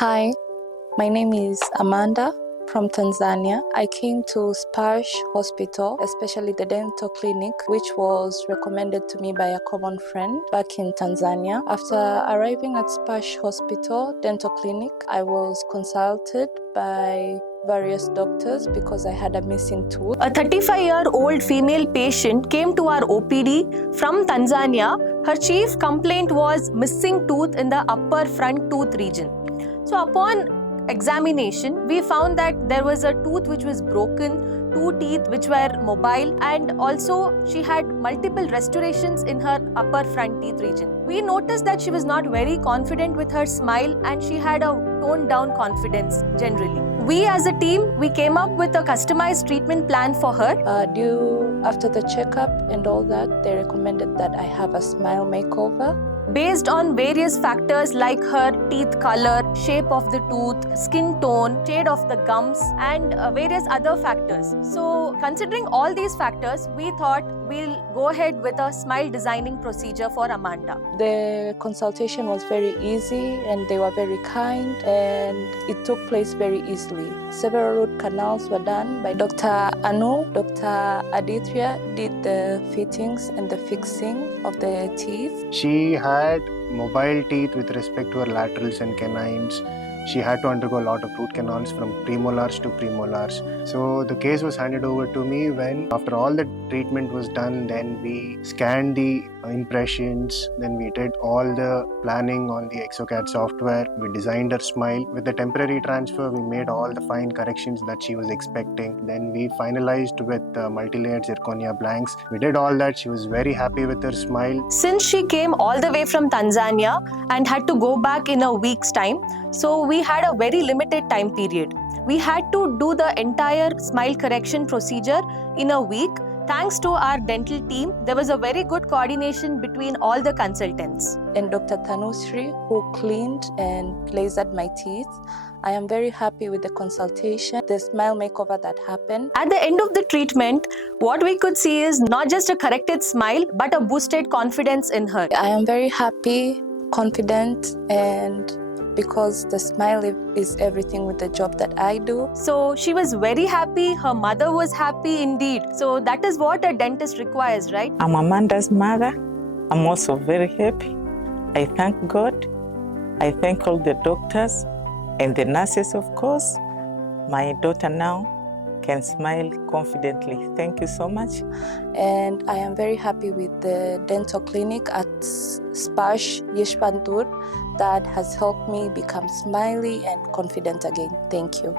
Hi, my name is Amanda from Tanzania. I came to SPARSH Hospital, especially the dental clinic, which was recommended to me by a common friend back in Tanzania. After arriving at SPARSH Hospital Dental Clinic, I was consulted by various doctors because I had a missing tooth. A 35-year-old female patient came to our OPD from Tanzania. Her chief complaint was missing tooth in the upper front tooth region. So upon examination, we found that there was a tooth which was broken, two teeth which were mobile, and also she had multiple restorations in her upper front teeth region. We noticed that she was not very confident with her smile and she had a toned down confidence generally. We as a team, we came up with a customized treatment plan for her. After the checkup and all that, they recommended that I have a smile makeover. Based on various factors like her teeth color, shape of the tooth, skin tone, shade of the gums, and various other factors. So considering all these factors, we thought we'll go ahead with a smile designing procedure for Amanda. The consultation was very easy and they were very kind and it took place very easily. Several root canals were done by Dr. Anu. Dr. Aditya did the fittings and the fixing of the teeth. She had mobile teeth with respect to her laterals and canines. She had to undergo a lot of root canals from premolars to premolars. So the case was handed over to me when after all the treatment was done, then we scanned the impressions, then we did all the planning on the exocad software. We designed her smile. With the temporary transfer, we made all the fine corrections that she was expecting. Then we finalized with multi-layered zirconia blanks. We did all that. She was very happy with her smile. Since she came all the way from Tanzania and had to go back in a week's time, so we had a very limited time period. We had to do the entire smile correction procedure in a week. Thanks to our dental team, there was a very good coordination between all the consultants. And Dr. Thanushree, who cleaned and lasered my teeth. I am very happy with the consultation, the smile makeover that happened. At the end of the treatment, what we could see is not just a corrected smile, but a boosted confidence in her. I am very happy, confident, and because the smile is everything with the job that I do. So she was very happy, her mother was happy indeed. So that is what a dentist requires, right? I'm Amanda's mother. I'm also very happy. I thank God. I thank all the doctors and the nurses, of course. My daughter now can smile confidently. Thank you so much. And I am very happy with the dental clinic at SPARSH Yeshwanthpur that has helped me become smiley and confident again. Thank you.